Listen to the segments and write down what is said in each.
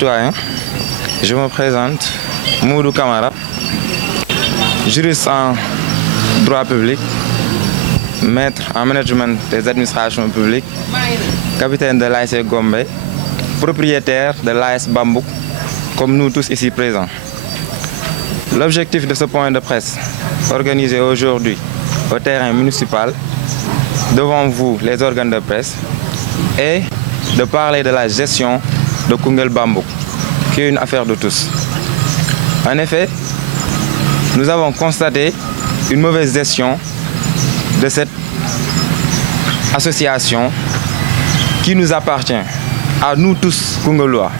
citoyens, je me présente, Moudou Kamara, juriste en droit public, maître en management des administrations publiques, capitaine de l'AS Gombe, propriétaire de l'AS Bambouk, comme nous tous ici présents. L'objectif de ce point de presse, organisé aujourd'hui au terrain municipal, devant vous, les organes de presse, est de parler de la gestion de Koungheul Bambouk, qui est une affaire de tous. En effet, nous avons constaté une mauvaise gestion de cette association qui nous appartient, à nous tous Koungheulois.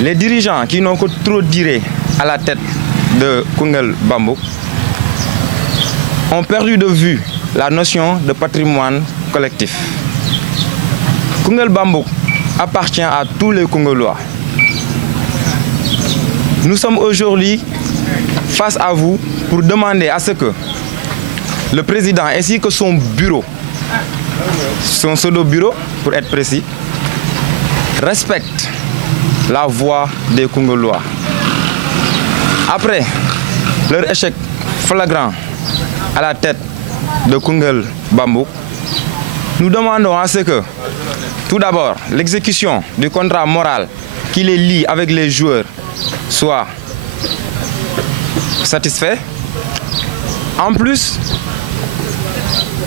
Les dirigeants qui n'ont que trop diré à la tête de Koungheul Bambouk ont perdu de vue la notion de patrimoine collectif. Koungheul Bambouk appartient à tous les Koungheulois. Nous sommes aujourd'hui face à vous pour demander à ce que le président ainsi que son bureau, son pseudo-bureau pour être précis, respectent la voix des Koungheulois. Après leur échec flagrant à la tête de Koungheul Bambouk, nous demandons à ce que, tout d'abord, l'exécution du contrat moral qui les lie avec les joueurs soit satisfait. En plus,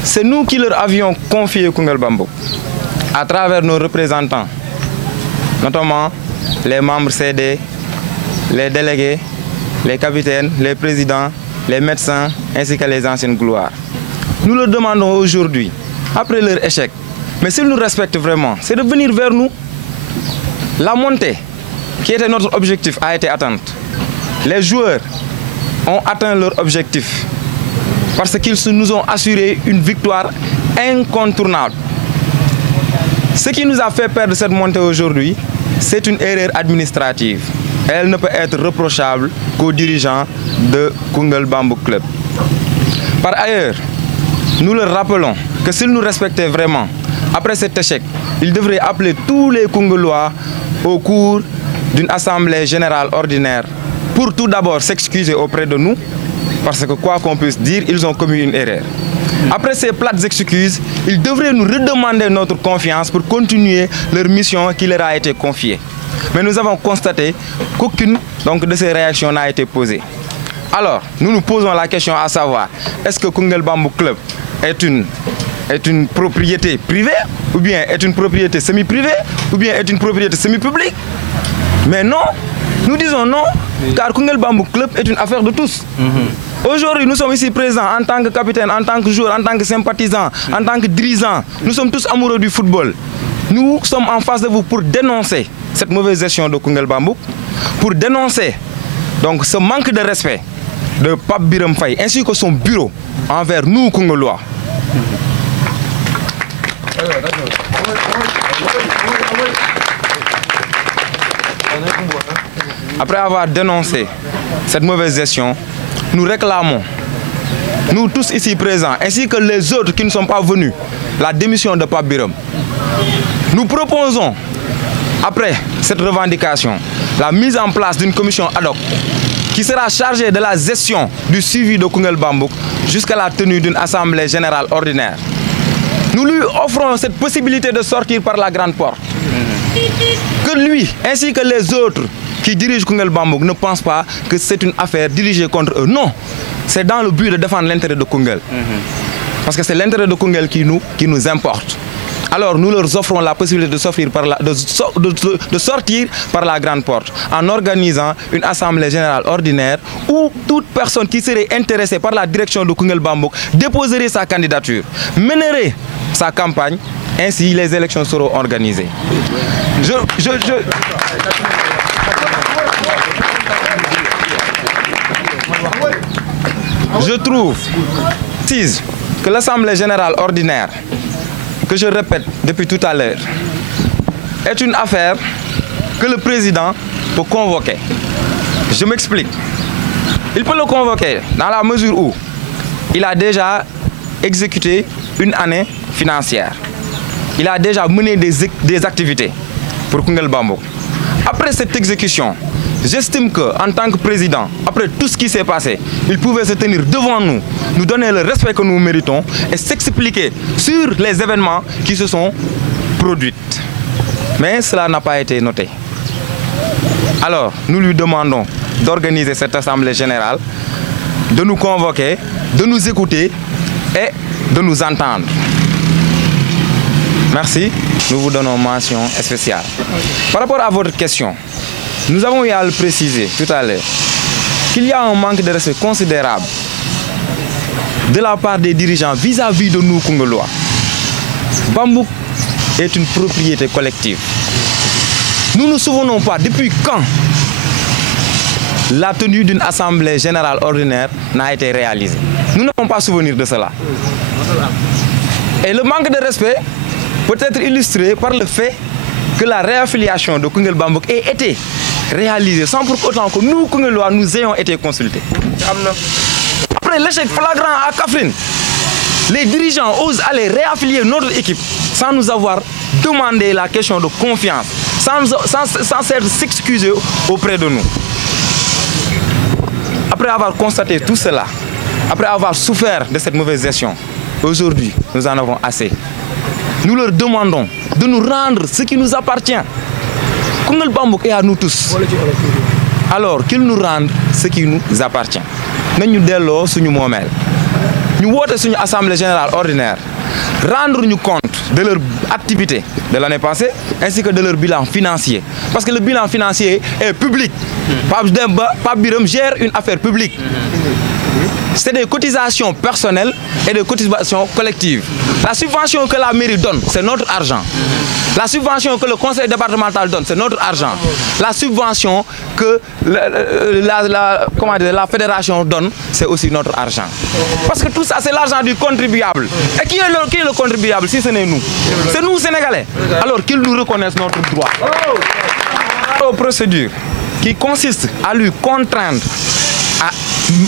c'est nous qui leur avions confié Koungheul Bambouk à travers nos représentants, notamment les membres CD, les délégués, les capitaines, les présidents, les médecins ainsi que les anciennes gloires. Nous leur demandons aujourd'hui, après leur échec, mais s'ils nous respectent vraiment, c'est de venir vers nous. La montée, qui était notre objectif, a été atteinte. Les joueurs ont atteint leur objectif parce qu'ils nous ont assuré une victoire incontournable. Ce qui nous a fait perdre cette montée aujourd'hui, c'est une erreur administrative. Elle ne peut être reprochable qu'aux dirigeants de Koungheul Bambouk Club. Par ailleurs, nous leur rappelons que s'ils nous respectaient vraiment, après cet échec, ils devraient appeler tous les Koungheulois au cours d'une assemblée générale ordinaire pour tout d'abord s'excuser auprès de nous, parce que quoi qu'on puisse dire, ils ont commis une erreur. Après ces plates excuses, ils devraient nous redemander notre confiance pour continuer leur mission qui leur a été confiée. Mais nous avons constaté qu'aucune de ces réactions n'a été posée. Alors, nous nous posons la question à savoir, est-ce que Koungheul Bambouk Club est une propriété privée, ou bien est une propriété semi-privée, ou bien est une propriété semi-publique? Mais non, nous disons non, car Koungheul Bambouk Club est une affaire de tous. Aujourd'hui, nous sommes ici présents en tant que capitaine, en tant que joueur, en tant que sympathisant, en tant que dirigeant. Nous sommes tous amoureux du football. Nous sommes en face de vous pour dénoncer cette mauvaise gestion de Koungheul Bambouk, pour dénoncer donc ce manque de respect de Pape Biram Faye ainsi que son bureau envers nous Koungheulois. Après avoir dénoncé cette mauvaise gestion, nous réclamons, nous tous ici présents, ainsi que les autres qui ne sont pas venus, la démission de Pape Biram. Nous proposons, après cette revendication, la mise en place d'une commission ad hoc qui sera chargée de la gestion du suivi de Koungheul Bambouk jusqu'à la tenue d'une assemblée générale ordinaire. Nous lui offrons cette possibilité de sortir par la grande porte. Que lui, ainsi que les autres qui dirigent Koungheul Bambouk, ne pensent pas que c'est une affaire dirigée contre eux. Non, c'est dans le but de défendre l'intérêt de Koungheul. Parce que c'est l'intérêt de Koungheul qui nous importe. Alors nous leur offrons la possibilité de sortir par la grande porte en organisant une assemblée générale ordinaire où toute personne qui serait intéressée par la direction de Koungheul Bambouk déposerait sa candidature, mènerait sa campagne, ainsi les élections seront organisées. Je trouve que l'assemblée générale ordinaire, que je répète depuis tout à l'heure, est une affaire que le président peut convoquer. Je m'explique. Il peut le convoquer dans la mesure où il a déjà exécuté une année financière. Il a déjà mené des activités pour Koungheul Bambouk. Après cette exécution, j'estime qu'en tant que président, après tout ce qui s'est passé, il pouvait se tenir devant nous, nous donner le respect que nous méritons et s'expliquer sur les événements qui se sont produits. Mais cela n'a pas été noté. Alors, nous lui demandons d'organiser cette assemblée générale, de nous convoquer, de nous écouter et de nous entendre. Merci, nous vous donnons mention spéciale. Par rapport à votre question, nous avons eu à le préciser tout à l'heure qu'il y a un manque de respect considérable de la part des dirigeants vis-à-vis de nous, Kounguellois. Bambouk est une propriété collective. Nous ne nous souvenons pas depuis quand la tenue d'une assemblée générale ordinaire n'a été réalisée. Nous n'avons pas souvenir de cela. Et le manque de respect peut être illustré par le fait que la réaffiliation de Koungheul Bambouk ait été réalisée sans pour autant que nous, Kounguellois, nous ayons été consultés. Après l'échec flagrant à Kaffrine, les dirigeants osent aller réaffilier notre équipe sans nous avoir demandé la question de confiance, sans s'excuser auprès de nous. Après avoir constaté tout cela, après avoir souffert de cette mauvaise gestion, aujourd'hui, nous en avons assez. Nous leur demandons de nous rendre ce qui nous appartient. Koungheul Bambouk est à nous tous. Alors qu'ils nous rendent ce qui nous appartient. Nous devons suñu momel. Nous votons sur une assemblée générale ordinaire. Rendre nous compte de leur activité de l'année passée ainsi que de leur bilan financier. Parce que le bilan financier est public. Pape Biram gère une affaire publique. C'est des cotisations personnelles et des cotisations collectives. La subvention que la mairie donne, c'est notre argent. La subvention que le conseil départemental donne, c'est notre argent. La subvention que la fédération donne, c'est aussi notre argent. Parce que tout ça, c'est l'argent du contribuable. Et qui est le contribuable si ce n'est nous? C'est nous, Sénégalais. Alors qu'ils nous reconnaissent notre droit. Aux procédures qui consistent à lui contraindre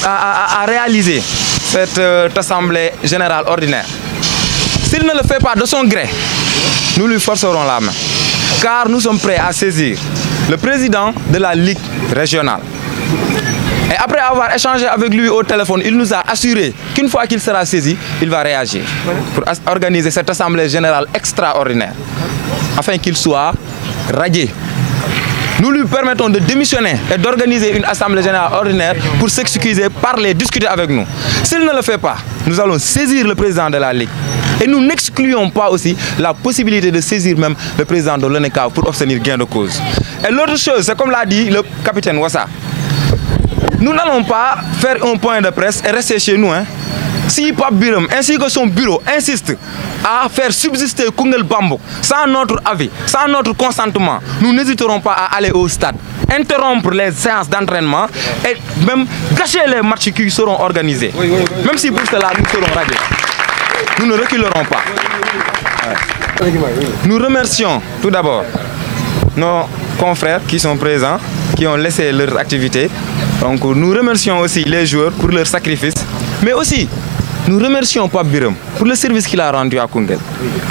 à réaliser cette assemblée générale ordinaire. S'il ne le fait pas de son gré, nous lui forcerons la main. Car nous sommes prêts à saisir le président de la Ligue régionale. Et après avoir échangé avec lui au téléphone, il nous a assuré qu'une fois qu'il sera saisi, il va réagir pour organiser cette assemblée générale extraordinaire afin qu'il soit radié. Nous lui permettons de démissionner et d'organiser une assemblée générale ordinaire pour s'excuser, parler, discuter avec nous. S'il ne le fait pas, nous allons saisir le président de la Ligue. Et nous n'excluons pas aussi la possibilité de saisir même le président de l'ONECAV pour obtenir gain de cause. Et l'autre chose, c'est comme l'a dit le capitaine Wassa. Nous n'allons pas faire un point de presse et rester chez nous. Si Pape Biram ainsi que son bureau insistent à faire subsister Koungheul Bambouk sans notre avis, sans notre consentement, nous n'hésiterons pas à aller au stade, interrompre les séances d'entraînement et même gâcher les matchs qui seront organisés. Même si pour cela nous serons radiés. Nous ne reculerons pas. Nous remercions tout d'abord nos confrères qui sont présents, qui ont laissé leur activité. Donc nous remercions aussi les joueurs pour leur sacrifice, mais aussi nous remercions Pape Biram pour le service qu'il a rendu à Koungheul,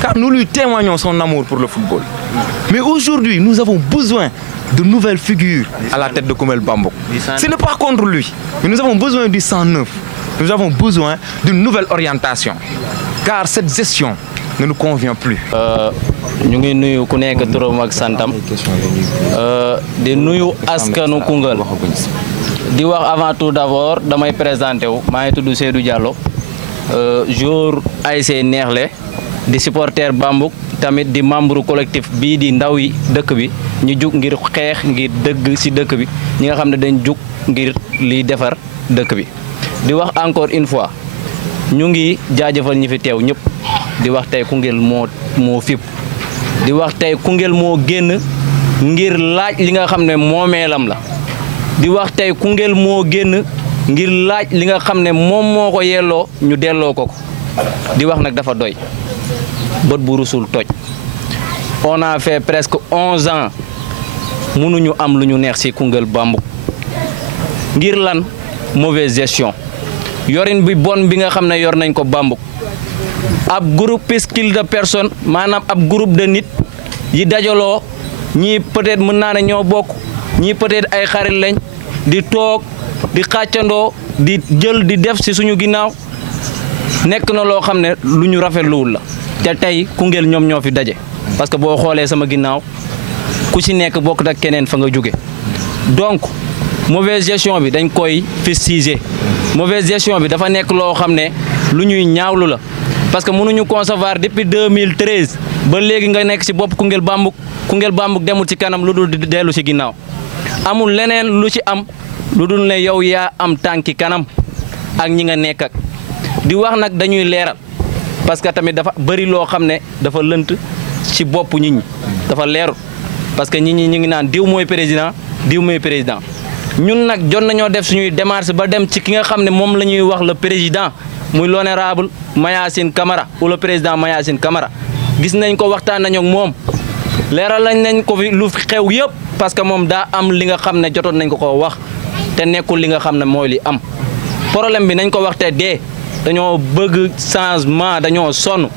car nous lui témoignons son amour pour le football. Mais aujourd'hui, nous avons besoin de nouvelles figures à la tête de Koungheul Bambouk. Ce n'est pas contre lui, mais nous avons besoin du sang neuf. Nous avons besoin d'une nouvelle orientation, car cette gestion ne nous convient plus. Ñu ngi nuyu ku nekk turam ak santam di nuyu askanu Koungheul di wax avant tout d'abord damay présenter wu maa ngi tudd Seydou Diallo joueur ASC Neexle di supporter Bambouk tamit di membre collectif bii di ndaw yi dëkk bi ñu jug ngir xeex ngir dëgg ci dëkk bi ñi nga xam ne dañ jug ngir liy defar dëkk bi di wax encore une fois ñu ngi jaajëfal ñi fi teew ñëpp di wax tey Koungheul moo fipp di wax tey Koungheul moo génn ngir laaj li nga xam ne moomeelam la di wax tey Koungheul moo génn ngir laaj li nga xam ne moom moo ko yelloo ñu delloo ko di wax nag dafa doy bët bu rusul toj on a fait presque 11 ans mënuñu am lu ñu neex ci Koungheul Bambouk ngir lan mauvaise gestion yorin bi bon bi nga xam ne yor nañ ko Bambouk ab groupuscule de personnes maanaam ab groupe de nit yi dajaloo ñii peut-être mën naa ne ñoo bokk ñii peut-être ay xarit lañ di toog di xàccandoo di jël di def ci suñu ginnaaw nekk na loo xam ne lu ñu rafetluwul la te tey Koungheul ñoom ñoo fi daje parce que boo xoolee sama ginnaaw ku ci nekk bokk ak keneen fa nga jóge donc mauvaise gestion bi dañ koy fustiger mauvaise gestion bi dafa nekk loo xam ne lu ñuy ñaawlu la parce que mënuñu concevoir depuis 2013 ba léegi nga nekk ci bopp Koungheul Bambouk demul ci kanam lu dul di dellu ci ginnaaw amul leneen lu ci am lu dul ne yow yaa am tànki kanam ak ñi nga nekk ak di wax nag dañuy leeral parce que tamit dafa bëri loo xam ne dafa lënt ci bopp nit ñi dafa leerul parce que nit ñi ñu ngi naan diw mooy président ñun nag jot nañoo def suñuy démarche ba dem ci ki nga xam ne moom la ñuy wax le président muy l'honorable Mayacine Camara ou le président Mayacine Camara gis nañ ko waxtaan nañu ak moom leeral lañ nañ ko fi lu xew yëpp parce que moom daa am li nga xam ne jotoon nañ ko wax te nekkul li nga xam ne mooy li am problème bi nañ ko wax te dee dañoo bëgg changement dañoo sonn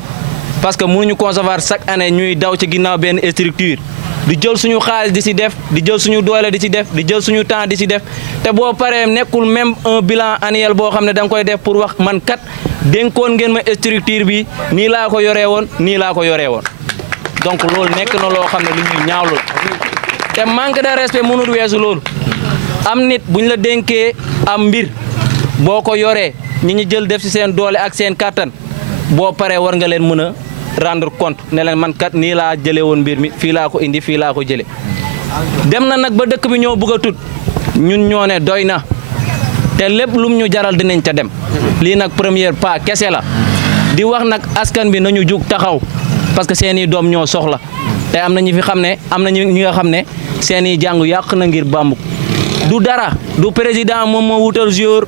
parce que mënuñu concevoir chaque année ñuy daw ci ginnaaw benn structure di jël suñu xaalis di ci def di jël suñu doole di ci def di jël suñu temps di ci def te boo paree nekkul même un bilan annuel boo xam ne da nga koy def pour wax man kat dénkoon ngeen ma structure bi nii laa ko yoree woon nii laa ko yoree woon donc loolu nekk na loo xam ne lu ñuy ñaawlu te manque de respect mënul weesu loolu am nit buñ la dénkee am mbir boo ko yoree ñi ñu jël def ci seen doole ak seen kàttan boo paree war nga leen mën a rendre compte ne leen man kat nii laa jëlee woon mbir mi fii laa ko indi fii laa ko jëlee dem na nag ba dëkk bi ñoo bëgg a tut ñun ñoo ne doy na te lépp lum ñu jaral dinañ ca dem lii nag premier pas kese la di wax nag askan bi nañu jug taxaw parce que seeni doom ñoo soxla te am na ñi fi xam ne am na ñi nga xam ne seeni jàng yàq na ngir Bambouk du dara du président moom moo wutal joueur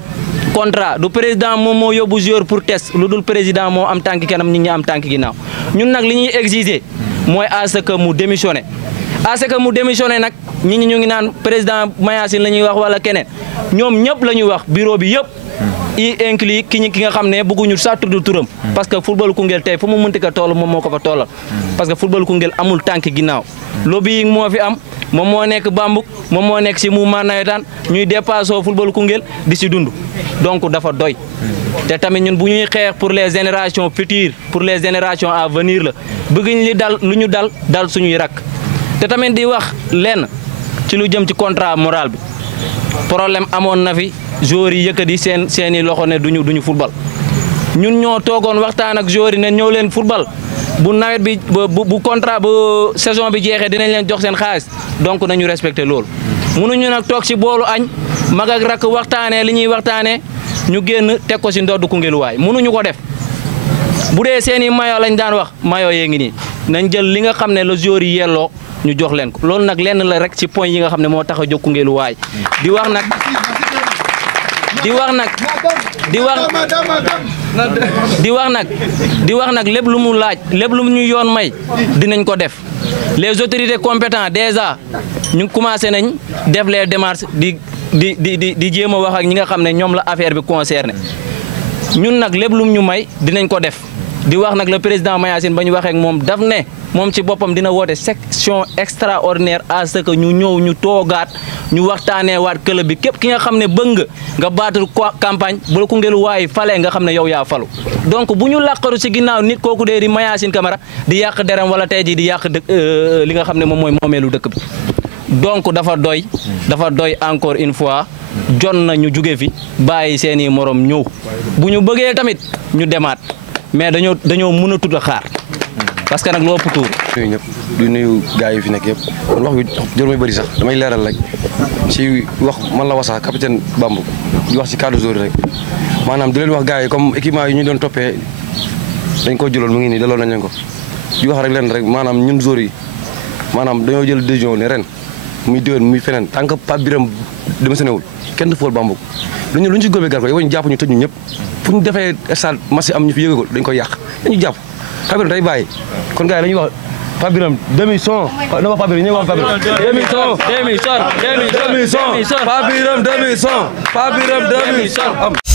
contrat du président moom moo yóbbu joueur pour test lu dul président moo am tànki kanam nit ñi am tànki ginnaaw ñun nag li ñuy exiger mooy à ce que mu démissionné nag nit ñi ñu ngi naan président Mayacine la ñuy wax wala keneen ñoom ñëpp la ñuy wax bureau bi yëpp i inclus ki nga xam ne bëgguñu sax tudd turam parce que football Koungheul tey fu mu mënti ko toll moom moo ko fa tollal parce que football Koungheul amul tànki ginnaaw lobbying moo fi am moom moo nekk Bambouk moom moo nekk ci mouvement nawetaan ñuy dépassé football Koungheul di ci dund donc dafa doy te tamit ñun bu ñuy xeex pour les générations futures pour les générations à venir la bëgguñ li dal lu ñu dal suñuy rakk te tamit di wax lenn ci lu jëm ci contrat moral bi problème amoon na fi joueurs yi yëkkati seeni loxo ne duñu football ñun ñoo toogoon waxtaan ak joueurs yi ne ñëw leen football bu nawet bi bu contrat bu saison bi jeexee dinañ leen jox seen xaalis donc nañu respecté loolu mënuñu nag toog ci boolu añ mag ak rakk waxtaanee li ñuy waxtaanee ñu génn teg ko ci ndoddu Koungheul waay mënuñu ko def bu dee seeni mayo lañ daan wax mayo yee ngi nii nañ jël li nga xam ne la joueurs yi yelloo ñu jox leen ko loolu nag lenn la rek ci point yi nga xam ne moo tax a jóg Koungheul waay di wax nag lépp lu mu laaj lépp lu ñu yoon may dinañ ko def les autorités compétentes déjà ñu commencé nañ def les démarches di jéem a wax ak ñi nga xam ne ñoom la affaire bi concerné ñun nag lépp lu ñu may dinañ ko def di wax nag le président Mayacine ba ñu waxee ak moom daf ne moom ci boppam dina woote section extraordinaire à ce que ñu ñëw ñu toogaat ñu waxtaanee waat club bi képp ki nga xam ne bëgg nga battre campagne bu la Koungheul waay fale nga xam ne yow yaa falu donc bu ñu làqaru ci ginnaaw nit kooku dee di Mayacine Camara di yàq deram wala tey jii di yàq li nga xam ne moom mooy moomeelu dëkk bi donc dafa doy encore une fois jot na ñu jóge fi bàyyi seeni morom ñëw bu ñu bëggee tamit ñu demaat mais dañoo mën a tudd a xaar parce que nag loo ëpp tuur. nuyu ñëpp di nuyu gars yi fi nekk yëpp man wax bi jël may bëri sax damay leeral rek ci wax man la Wassa capitaine Bambouk di wax ci cadre joueur rek maanaam di leen wax gars yi comme équipement yi ñu doon toppee dañ ko jëloon mu ngi nii delloo nañ leen ko di wax rek leen rek maanaam ñun joueur yi maanaam dañoo jël décision ne ren muy déwén muy feneen tant que Pape Birame démissionné wul kenn du fool Bambouk lu ñu ci góobee gar ko yow ñu jàpp ñu tëj ñu ñëpp fu ñu defee stade match am ñu fi yëge ko dañ koy yàq dañu jàpp Pape Birame day bàyyi kon gars yi dañuy wax Pape Birame démission na wax Pape Birame ñu wax Pape Birame démission Pape Birame démission